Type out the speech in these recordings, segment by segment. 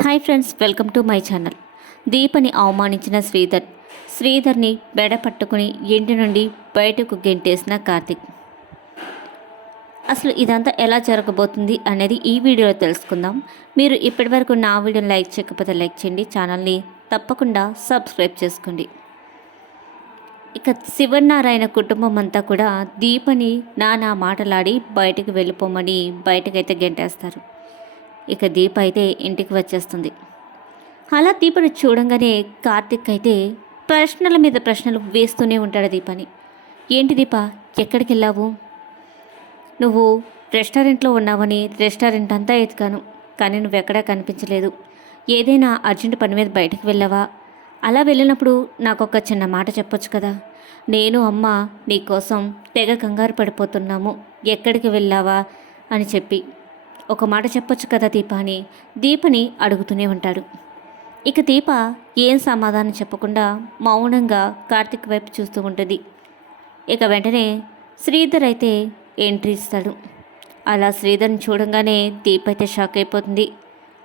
Hi friends welcome to my channel. దీపని అవమానించిన శ్రీధర్. శ్రీధర్ని బెడ పట్టుకుని ఇంటి నుండి బయటకు గెంటేసిన కార్తిక్. అసలు ఇదంతా ఎలా జరగబోతుంది అనేది ఈ వీడియోలో తెలుసుకుందాం. మీరు ఇప్పటివరకు నా వీడియోని లైక్ చేయకపోతే లైక్ చేయండి ఛానల్ని తప్పకుండా సబ్స్క్రైబ్ చేసుకోండి. ఇక శివనారాయణ కుటుంబం అంతా కూడా దీపని నానా మాటలాడి బయటకు వెళ్ళిపోమని బయటకైతే గెంటేస్తారు. ఇక దీప అయితే ఇంటికి వచ్చేస్తుంది. అలా దీపను చూడంగానే కార్తిక్ అయితే ప్రశ్నల మీద ప్రశ్నలు వేస్తూనే ఉంటాడు దీపని. ఏంటి దీప ఎక్కడికి వెళ్ళావు? నువ్వు రెస్టారెంట్లో ఉన్నావని రెస్టారెంట్ అంతా ఎతికాను కానీ నువ్వెక్కడా కనిపించలేదు. ఏదైనా అర్జెంట్ పని మీద బయటకు వెళ్ళావా? అలా వెళ్ళినప్పుడు నాకు ఒక చిన్న మాట చెప్పొచ్చు కదా. నేను అమ్మ నీకోసం తెగ కంగారు పడిపోతున్నాము. ఎక్కడికి వెళ్ళావా? అని చెప్పి ఒక మాట చెప్పొచ్చు కదా దీప అని. దీపని అడుగుతూనే ఉంటాడు. ఇక దీప ఏం సమాధానం చెప్పకుండా మౌనంగా కార్తిక్ వైపు చూస్తూ ఉంటుంది. ఇక వెంటనే శ్రీధర్ అయితే ఎంట్రీ ఇస్తాడు. అలా శ్రీధర్ని చూడంగానే దీప అయితే షాక్ అయిపోతుంది.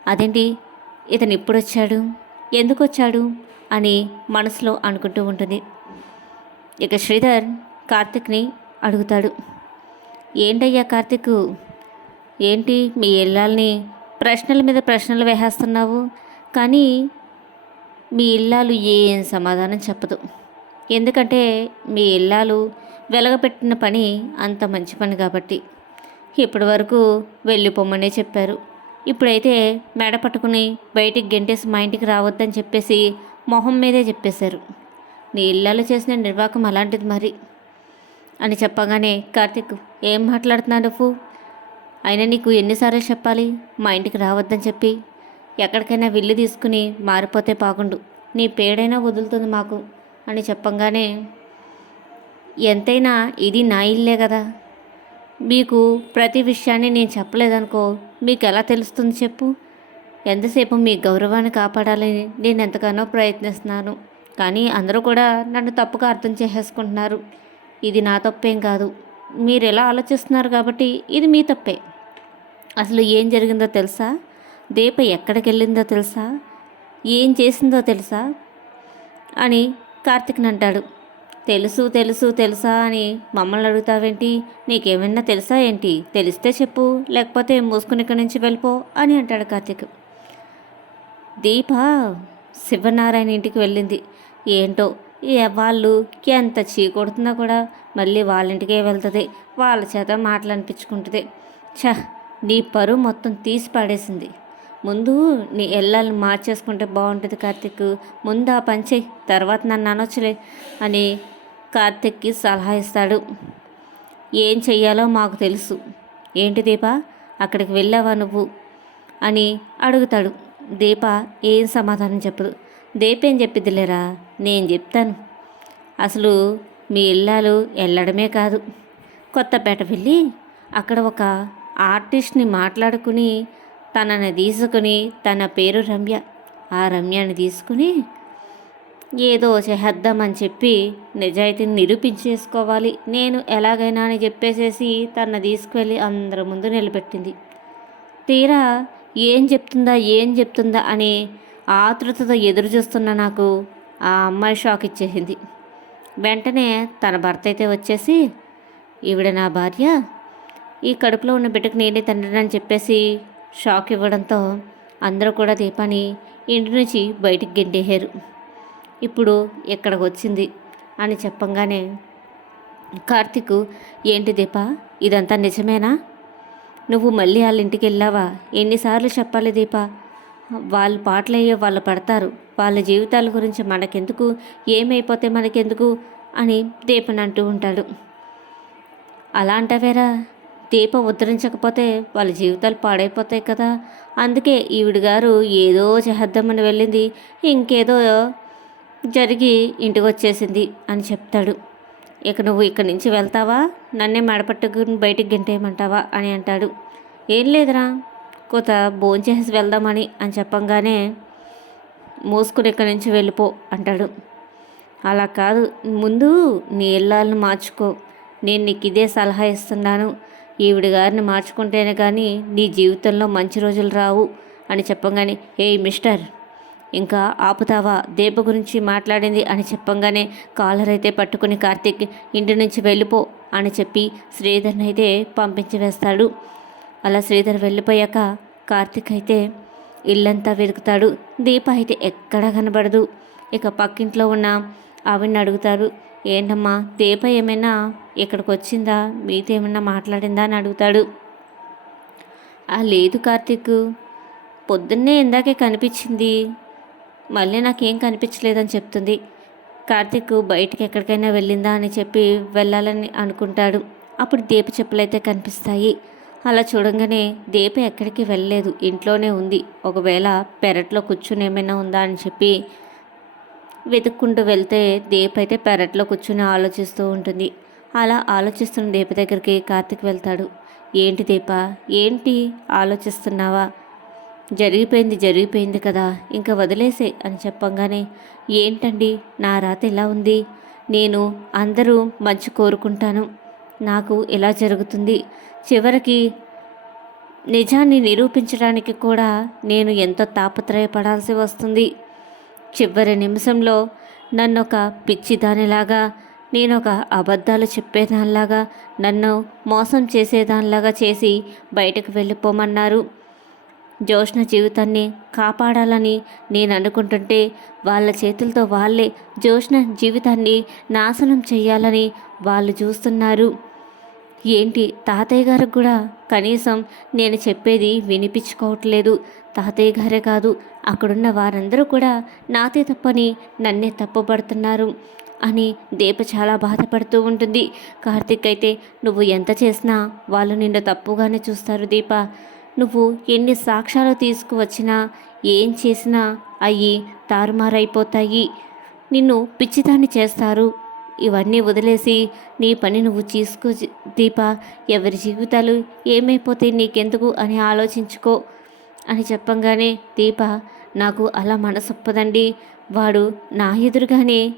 అదేంటి? ఇతను ఇప్పుడు వచ్చాడు ఎందుకు వచ్చాడు అని మనసులో అనుకుంటూ ఉంటుంది. ఇక శ్రీధర్ కార్తిక్ని అడుగుతాడు. ఏంటయ్యా కార్తిక్? ఏంటి మీ ఇల్లాల్ని ప్రశ్నల మీద ప్రశ్నలు వేసేస్తున్నావు? కానీ మీ ఇల్లాలు ఏం సమాధానం చెప్పదు. ఎందుకంటే మీ ఇల్లాలు వెలగపెట్టిన పని అంత మంచి పని కాబట్టి. ఇప్పటి వరకు వెళ్ళిపోమనే చెప్పారు. ఇప్పుడైతే మెడ పట్టుకుని బయటికి గెంటేసి మా ఇంటికి రావద్దని చెప్పేసి మొహం మీదే చెప్పేశారు. నీ ఇల్లాలు చేసిన నిర్వాకం అలాంటిది మరి. అని చెప్పగానే కార్తిక్ ఏం మాట్లాడుతున్నావు నువ్వు? అయినా నీకు ఎన్నిసార్లు చెప్పాలి? మా ఇంటికి రావద్దని చెప్పి. ఎక్కడికైనా విల్లు తీసుకుని మారిపోతే బాగుండు. నీ పేడైనా వదులుతుంది మాకు అని చెప్పంగానే ఎంతైనా ఇది నా ఇల్లే కదా. మీకు ప్రతి విషయాన్ని నేను చెప్పలేదనుకో మీకు ఎలా తెలుస్తుంది చెప్పు? ఎంతసేపు మీ గౌరవాన్ని కాపాడాలని నేను ఎంతగానో ప్రయత్నిస్తున్నాను. కానీ అందరూ కూడా నన్ను తప్పుగా అర్థం చేసేసుకుంటున్నారు. ఇది నా తప్పేం కాదు. మీరు ఎలా ఆలోచిస్తున్నారు కాబట్టి ఇది మీ తప్పే. అసలు ఏం జరిగిందో తెలుసా? దీప ఎక్కడికి వెళ్ళిందో తెలుసా? ఏం చేసిందో తెలుసా? అని కార్తిక్ని అంటాడు తెలుసు తెలుసు తెలుసా అని మమ్మల్ని అడుగుతావేంటి? నీకేమైనా తెలుసా ఏంటి? తెలిస్తే చెప్పు లేకపోతే మూసుకుని ఇక్కడి నుంచి వెళ్ళిపో అని అంటాడు కార్తిక్. దీప శివనారాయణ ఇంటికి వెళ్ళింది. ఏంటో వాళ్ళు ఎంత చీకొడుతున్నా కూడా మళ్ళీ వాళ్ళ ఇంటికే వెళ్తుంది. వాళ్ళ చేత మాటలు అనిపించుకుంటుంది. ఛ నీ పరువు మొత్తం తీసి పడేసింది. ముందు నీ ఎల్లాలను మార్చేసుకుంటే బాగుంటుంది కార్తిక్. ముందు ఆ పని చేయి తర్వాత నన్ను అనొచ్చులే అని కార్తిక్కి సలహా ఇస్తాడు. ఏం చెయ్యాలో మాకు తెలుసు. ఏంటి దీప? అక్కడికి వెళ్ళావా నువ్వు? అని అడుగుతాడు. దీప ఏం సమాధానం చెప్పదు. దీప ఏం చెప్పిద్దిలేరా? నేను చెప్తాను. అసలు మీ ఇల్లాలు వెళ్ళడమే కాదు. కొత్తపేట వెళ్ళి అక్కడ ఒక ఆర్టిస్ట్ని మాట్లాడుకుని తనని తీసుకుని తన పేరు రమ్య. ఆ రమ్యని తీసుకుని ఏదో చేద్దామని చెప్పి నిజాయితీని నిరూపించేసుకోవాలి. నేను ఎలాగైనా అని చెప్పేసేసి తన తీసుకువెళ్ళి అందరి ముందు నిలబెట్టింది. తీరా ఏం చెప్తుందా ఏం చెప్తుందా అని ఆతృతతో ఎదురు చూస్తున్న నాకు ఆ అమ్మాయి షాక్ ఇచ్చేసింది. వెంటనే తన భర్త అయితే వచ్చేసి ఈవిడ నా భార్య ఈ కడుపులో ఉన్న బిడ్డకు నేనే తండ్రిని అని చెప్పేసి షాక్ ఇవ్వడంతో అందరూ కూడా దీపాని ఇంటి నుంచి బయటికి గెంటేశారు. ఇప్పుడు ఇక్కడికి వచ్చింది అని చెప్పంగానే కార్తిక్ ఏంటి దీప ఇదంతా నిజమేనా? నువ్వు మళ్ళీ వాళ్ళ ఇంటికి వెళ్ళావా? ఎన్నిసార్లు చెప్పాలి దీప? వాళ్ళు పాటలయ్యే వాళ్ళు పడతారు. వాళ్ళ జీవితాల గురించి మనకెందుకు? ఏమైపోతే మనకెందుకు? అని దీపని అంటూ ఉంటాడు. అలా అంటావేరా? దీప ఉద్ధరించకపోతే వాళ్ళ జీవితాలు పాడైపోతాయి కదా. అందుకే ఈవిడ గారు ఏదో చేద్దామని వెళ్ళింది. ఇంకేదో జరిగి ఇంటికి వచ్చేసింది అని చెప్తాడు. ఇక నువ్వు ఇక్కడి నుంచి వెళ్తావా? నన్నే మెడపట్టుకుని బయటికి గంటేయమంటావా అని అంటాడు. ఏం లేదురా కొత్త భోంచేసి వెళ్దామని అని చెప్పంగానే మోసుకుని ఇక్కడి నుంచి వెళ్ళిపో అంటాడు. అలా కాదు ముందు నీ ఇల్లాలను మార్చుకో. నేను నీకు ఇదే సలహా ఇస్తున్నాను. ఈవిడ గారిని మార్చుకుంటేనే కానీ నీ జీవితంలో మంచి రోజులు రావు అని చెప్పగానే ఏ మిస్టర్ ఇంకా ఆపుతావా? దీప గురించి మాట్లాడింది అని చెప్పంగానే కాలర్ అయితే పట్టుకుని కార్తీక్ ఇంటి నుంచి వెళ్ళిపో అని చెప్పి శ్రీధర్ని అయితే పంపించి వేస్తాడు. అలా శ్రీధర్ వెళ్ళిపోయాక కార్తీక్ అయితే ఇల్లంతా వెతుకుతాడు. దీప అయితే ఎక్కడా కనబడదు. ఇక పక్కింట్లో ఉన్న ఆవిడని అడుగుతారు. ఏంటమ్మా దీప ఏమైనా ఇక్కడికి వచ్చిందా మీతో ఏమైనా మాట్లాడిందా అని అడుగుతాడు. ఆ లేదు కార్తీక్ పొద్దున్నే ఇందాకే కనిపించింది. మళ్ళీ నాకేం కనిపించలేదని చెప్తుంది. కార్తీక్ బయటికి ఎక్కడికైనా వెళ్ళిందా అని చెప్పి వెళ్ళాలని అనుకుంటాడు. అప్పుడు దీప చెప్పులైతే కనిపిస్తాయి. అలా చూడంగానే దీప ఎక్కడికి వెళ్ళలేదు. ఇంట్లోనే ఉంది. ఒకవేళ పెరట్లో కూర్చుని ఏమైనా ఉందా అని చెప్పి వెతుక్కుంటూ వెళ్తే దీప అయితే పెరట్లో కూర్చుని ఆలోచిస్తూ ఉంటుంది. అలా ఆలోచిస్తున్న దీప దగ్గరికి కార్తిక్ వెళ్తాడు. ఏంటి దీప? ఏంటి? ఆలోచిస్తున్నావా? జరిగిపోయింది జరిగిపోయింది కదా. ఇంకా వదిలేసే అని చెప్పంగానే ఏంటండి? నా రాత ఇలా ఉంది. నేను అందరూ మంచి కోరుకుంటాను. నాకు ఇలా జరుగుతుంది. చివరికి నిజాన్ని నిరూపించడానికి కూడా నేను ఎంతో తాపత్రయపడాల్సి వస్తుంది. చివరి నిమిషంలో నన్ను ఒక పిచ్చిదానిలాగా నేను ఒక అబద్ధాలు చెప్పేదానిలాగా నన్ను మోసం చేసేదానిలాగా చేసి బయటకు వెళ్ళిపోమన్నారు. జోష్ణ జీవితాన్ని కాపాడాలని నేను అనుకుంటుంటే వాళ్ళ చేతులతో వాళ్ళే జోష్ణ జీవితాన్ని నాశనం చేయాలని వాళ్ళు చూస్తున్నారు. ఏంటి తాతయ్య గారికి కూడా? కనీసం నేను చెప్పేది వినిపించుకోవట్లేదు. తాతయ్య గారే కాదు అక్కడున్న వారందరూ కూడా నాతే తప్పని నన్నే తప్పుపడుతున్నారు అని దీప చాలా బాధపడుతూ ఉంటుంది. కార్తిక్ అయితే నువ్వు ఎంత చేసినా వాళ్ళు నిన్ను తప్పుగానే చూస్తారు దీప. నువ్వు ఎన్ని సాక్ష్యాలు తీసుకువచ్చినా ఏం చేసినా అయ్యి తారుమారైపోతాయి. నిన్ను పిచ్చిదాన్ని చేస్తారు. ఇవన్నీ వదిలేసి నీ పని నువ్వు తీసుకో దీప. ఎవరి జీవితాలు ఏమైపోతే నీకెందుకు అని ఆలోచించుకో అని చెప్పంగానే దీప నాకు అలా మనసొప్పదండి. వాడు నా ఎదురుగానే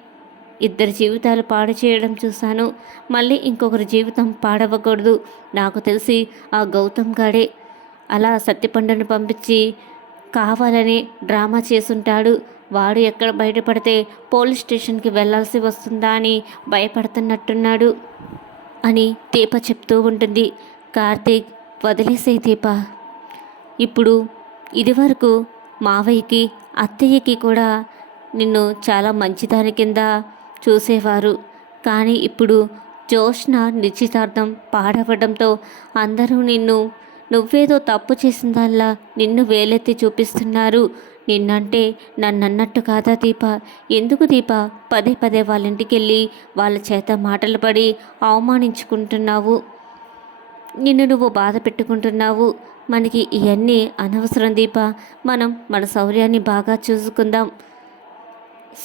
ఇద్దరి జీవితాలు పాడు చేయడం చూశాను. మళ్ళీ ఇంకొకరి జీవితం పాడవకూడదు నాకు తెలిసి ఆ గౌతమ్ గాడే. అలా సత్యపండును పంపించి కావాలని డ్రామా చేసుంటాడు. వాడు ఎక్కడ బయటపడితే పోలీస్ స్టేషన్కి వెళ్ళాల్సి వస్తుందా అని భయపడుతున్నట్టున్నాడు అని దీప చెప్తూ ఉంటుంది. కార్తీక్ వదిలేసే దీప. ఇప్పుడు ఇదివరకు మావయ్యకి అత్తయ్యకి కూడా నిన్ను చాలా మంచిదాని కింద చూసేవారు. కానీ ఇప్పుడు జోష్న నిశ్చితార్థం పాడవడంతో అందరూ నిన్ను నువ్వేదో తప్పు చేసిందల్లా నిన్ను వేలెత్తి చూపిస్తున్నారు. నిన్నంటే నన్నన్నట్టు కాదా దీప? ఎందుకు దీప? పదే పదే వాళ్ళ ఇంటికి వెళ్ళి వాళ్ళ చేత మాటలు పడి అవమానించుకుంటున్నావు. నిన్ను నువ్వు బాధ పెట్టుకుంటున్నావు. మనకి ఇవన్నీ అనవసరం దీప. మనం మన శౌర్యాన్ని బాగా చూసుకుందాం.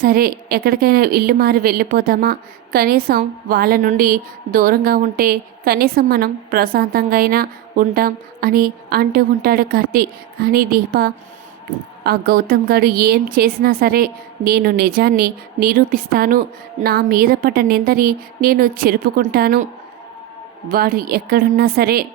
సరే ఎక్కడికైనా ఇల్లు మారి వెళ్ళిపోదామా? కనీసం వాళ్ళ నుండి దూరంగా ఉంటే కనీసం మనం ప్రశాంతంగా అయినా ఉంటాం అని అంటూ ఉంటాడు కార్తీక్. కానీ దీప ఆ గౌతమ్ గారు ఏం చేసినా సరే నేను నిజాన్ని నిరూపిస్తాను. నా మీద పడ్డ నిందని నేను చెరుపుకుంటాను. వాడు ఎక్కడున్నా సరే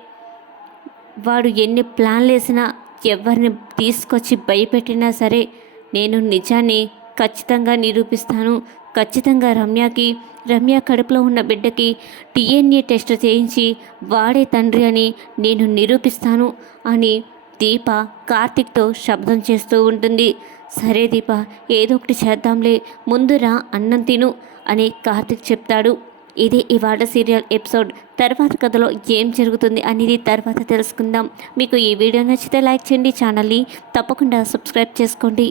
వాడు ఎన్ని ప్లాన్లు వేసినా ఎవరిని తీసుకొచ్చి భయపెట్టినా సరే నేను నిజాన్ని ఖచ్చితంగా నిరూపిస్తాను. ఖచ్చితంగా రమ్యకి రమ్య కడుపులో ఉన్న బిడ్డకి డిఎన్ఏ టెస్ట్ చేయించి వాడే తండ్రి అని నేను నిరూపిస్తాను అని దీప కార్తిక్తో శబ్దం చేస్తూ ఉంటుంది. సరే దీప ఏదో ఒకటి చేద్దాంలే. ముందురా అన్నం తిను అని కార్తిక్ చెప్తాడు. ఇది ఇవాళ సీరియల్ ఎపిసోడ్. తర్వాత కథలో ఏం జరుగుతుంది అనేది తర్వాత తెలుసుకుందాం. మీకు ఈ వీడియో నచ్చితే లైక్ చేయండి ఛానల్ని తప్పకుండా సబ్స్క్రైబ్ చేసుకోండి.